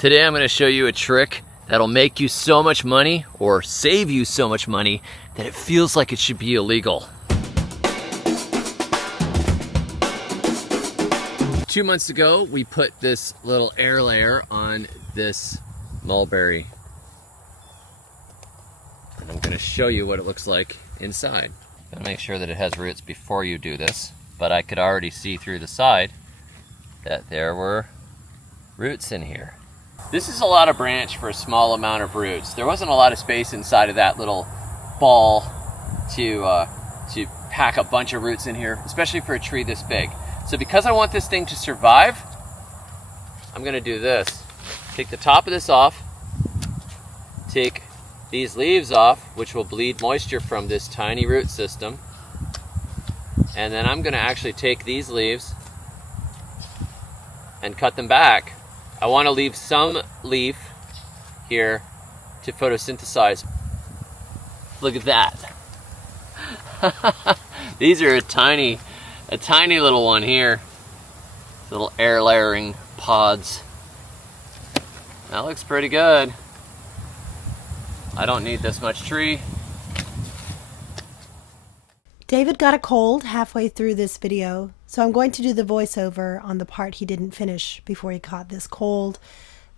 Today I'm going to show you a trick that'll make you so much money or save you so much money that it feels like it should be illegal. 2 months ago, we put this little air layer on this mulberry. And I'm going to show you what it looks like inside. Gotta make sure that it has roots before you do this, but I could already see through the side that there were roots in here. This is a lot of branch for a small amount of roots. There wasn't a lot of space inside of that little ball to pack a bunch of roots in here, especially for a tree this big. So because I want this thing to survive, I'm gonna do this. Take the top of this off, take these leaves off, which will bleed moisture from this tiny root system. And then I'm gonna actually take these leaves and cut them back. I wanna leave some leaf here to photosynthesize. Look at that. These are a tiny little one here. Little air layering pods. That looks pretty good. I don't need this much tree. David got a cold halfway through this video, so I'm going to do the voiceover on the part he didn't finish before he caught this cold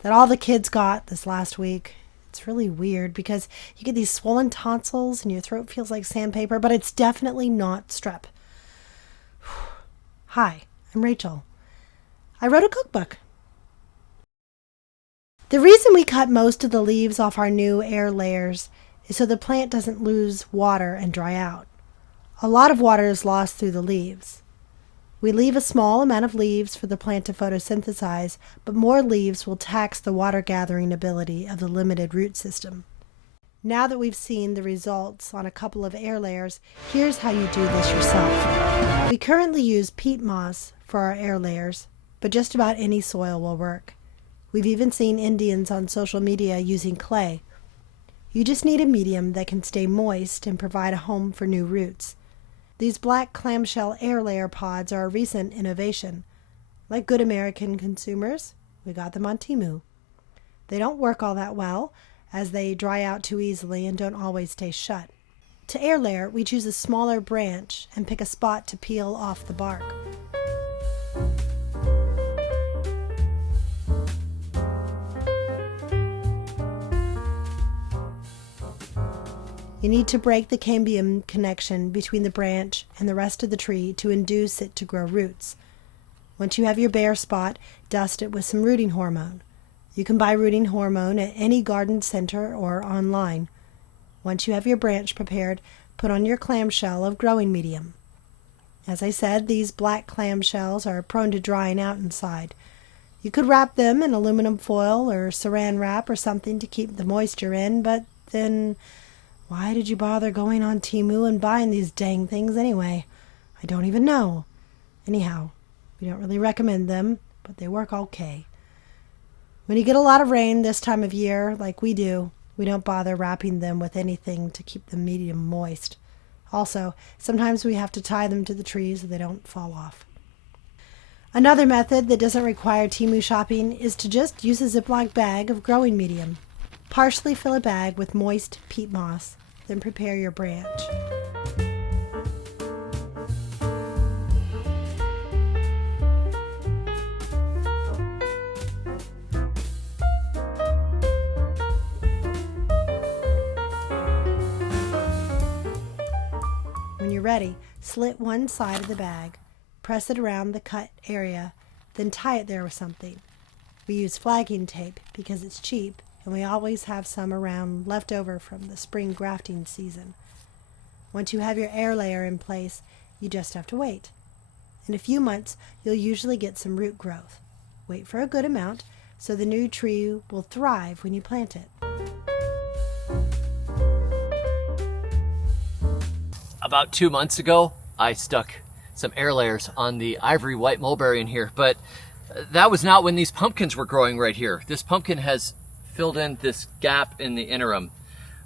that all the kids got this last week. It's really weird because you get these swollen tonsils and your throat feels like sandpaper, but it's definitely not strep. Hi, I'm Rachel. I wrote a cookbook. The reason we cut most of the leaves off our new air layers is so the plant doesn't lose water and dry out. A lot of water is lost through the leaves. We leave a small amount of leaves for the plant to photosynthesize, but more leaves will tax the water gathering ability of the limited root system. Now that we've seen the results on a couple of air layers, here's how you do this yourself. We currently use peat moss for our air layers, but just about any soil will work. We've even seen Indians on social media using clay. You just need a medium that can stay moist and provide a home for new roots. These black clamshell air layer pods are a recent innovation. Like good American consumers, we got them on Temu. They don't work all that well, as they dry out too easily and don't always stay shut. To air layer, we choose a smaller branch and pick a spot to peel off the bark. You need to break the cambium connection between the branch and the rest of the tree to induce it to grow roots. Once you have your bare spot, dust it with some rooting hormone. You can buy rooting hormone at any garden center or online. Once you have your branch prepared, put on your clamshell of growing medium. As I said, these black clamshells are prone to drying out inside. You could wrap them in aluminum foil or saran wrap or something to keep the moisture in, but then why did you bother going on Temu and buying these dang things anyway? I don't even know. Anyhow, we don't really recommend them, but they work okay. When you get a lot of rain this time of year, like we do, we don't bother wrapping them with anything to keep them medium moist. Also, sometimes we have to tie them to the trees so they don't fall off. Another method that doesn't require Temu shopping is to just use a Ziploc bag of growing medium. Partially fill a bag with moist peat moss, then prepare your branch. When you're ready, slit one side of the bag, press it around the cut area, then tie it there with something. We use flagging tape because it's cheap, and we always have some around left over from the spring grafting season. Once you have your air layer in place, you just have to wait. In a few months, you'll usually get some root growth. Wait for a good amount so the new tree will thrive when you plant it. About 2 months ago, I stuck some air layers on the Ivory White mulberry in here, but that was not when these pumpkins were growing right here. This pumpkin has filled in this gap in the interim.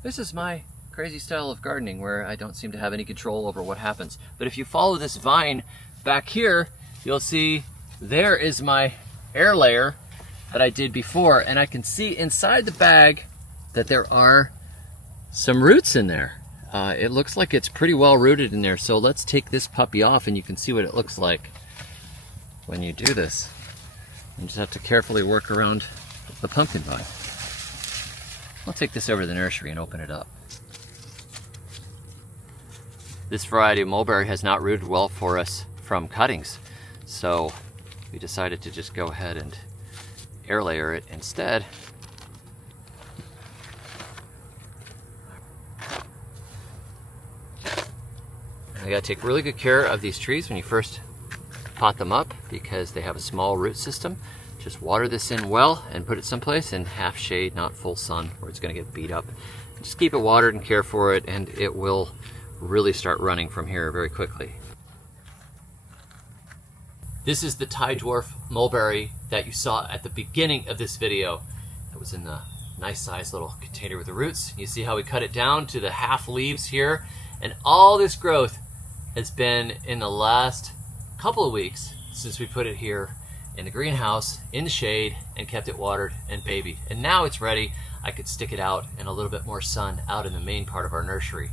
This is my crazy style of gardening where I don't seem to have any control over what happens. But if you follow this vine back here, you'll see there is my air layer that I did before, and I can see inside the bag that there are some roots in there. It looks like it's pretty well rooted in there, so let's take this puppy off and you can see what it looks like when you do this. You just have to carefully work around the pumpkin vine. I'll take this over to the nursery and open it up. This variety of mulberry has not rooted well for us from cuttings, so we decided to just go ahead and air layer it instead. You gotta take really good care of these trees when you first pot them up because they have a small root system. Just water this in well and put it someplace in half shade, not full sun, where it's gonna get beat up. Just keep it watered and care for it, and it will really start running from here very quickly. This is the Thai dwarf mulberry that you saw at the beginning of this video. That was in the nice sized little container with the roots. You see how we cut it down to the half leaves here, and all this growth has been in the last couple of weeks since we put it here in the greenhouse in the shade and kept it watered and babied. And now it's ready. I could stick it out in a little bit more sun out in the main part of our nursery.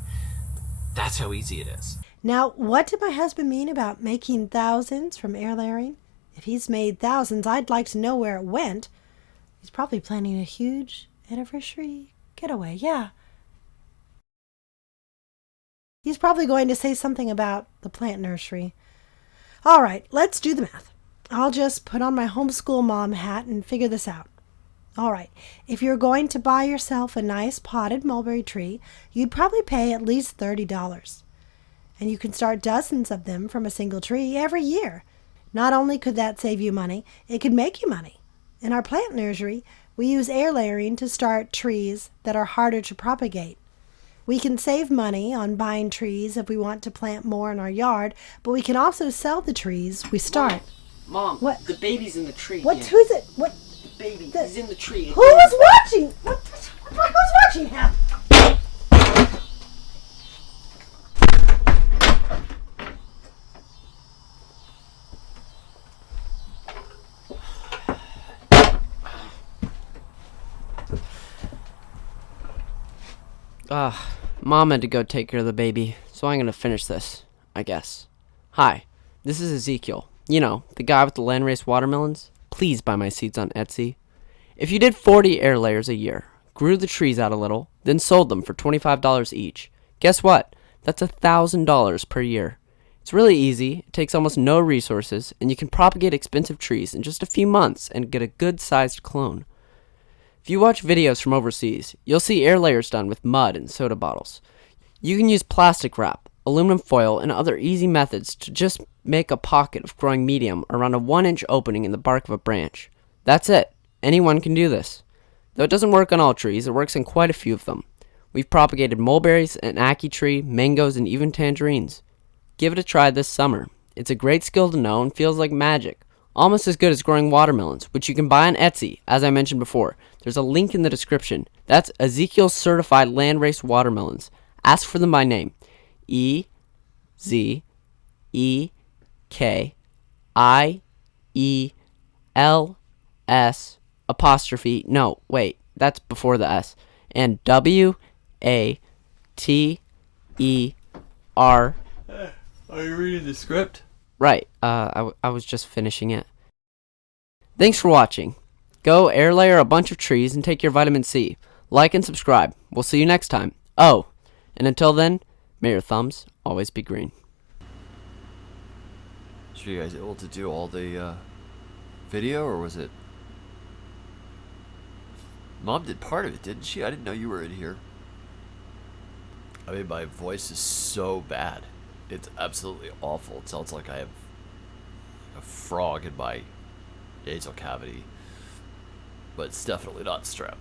That's how easy it is. Now, what did my husband mean about making thousands from air layering? If he's made thousands, I'd like to know where it went. He's probably planning a huge anniversary getaway, yeah. He's probably going to say something about the plant nursery. All right, let's do the math. I'll just put on my homeschool mom hat and figure this out. All right, if you're going to buy yourself a nice potted mulberry tree, you'd probably pay at least $30. And you can start dozens of them from a single tree every year. Not only could that save you money, it could make you money. In our plant nursery, we use air layering to start trees that are harder to propagate. We can save money on buying trees if we want to plant more in our yard, but we can also sell the trees we start. Mom, what? The baby's in the tree. What? Here. Who's it? What? The baby. He's in the tree. Who was watching? Who's watching him? Mom had to go take care of the baby, so I'm gonna finish this, I guess. Hi, this is Ezekiel. You know, the guy with the landrace watermelons. Please buy my seeds on Etsy. If you did 40 air layers a year, grew the trees out a little, then sold them for $25 each, guess what? That's $1,000 per year. It's really easy, it takes almost no resources, and you can propagate expensive trees in just a few months and get a good-sized clone. If you watch videos from overseas, you'll see air layers done with mud and soda bottles. You can use plastic wrap, aluminum foil, and other easy methods to just make a pocket of growing medium around a 1-inch opening in the bark of a branch. That's it. Anyone can do this. Though it doesn't work on all trees, it works on quite a few of them. We've propagated mulberries, an ackee tree, mangoes, and even tangerines. Give it a try this summer. It's a great skill to know and feels like magic. Almost as good as growing watermelons, which you can buy on Etsy, as I mentioned before. There's a link in the description. That's Ezekiel's Certified Landrace Watermelons. Ask for them by name. EZEKIELS apostrophe. No, wait, that's before the S. And WATER. Are you reading the script? Right, I was just finishing it. Thanks for watching. Go air layer a bunch of trees and take your vitamin C. Like and subscribe. We'll see you next time. Oh, and until then, may your thumbs always be green. So you guys able to do all the video, or was it... Mom did part of it, didn't she? I didn't know you were in here. I mean, my voice is so bad. It's absolutely awful. It sounds like I have a frog in my nasal cavity. But it's definitely not strep.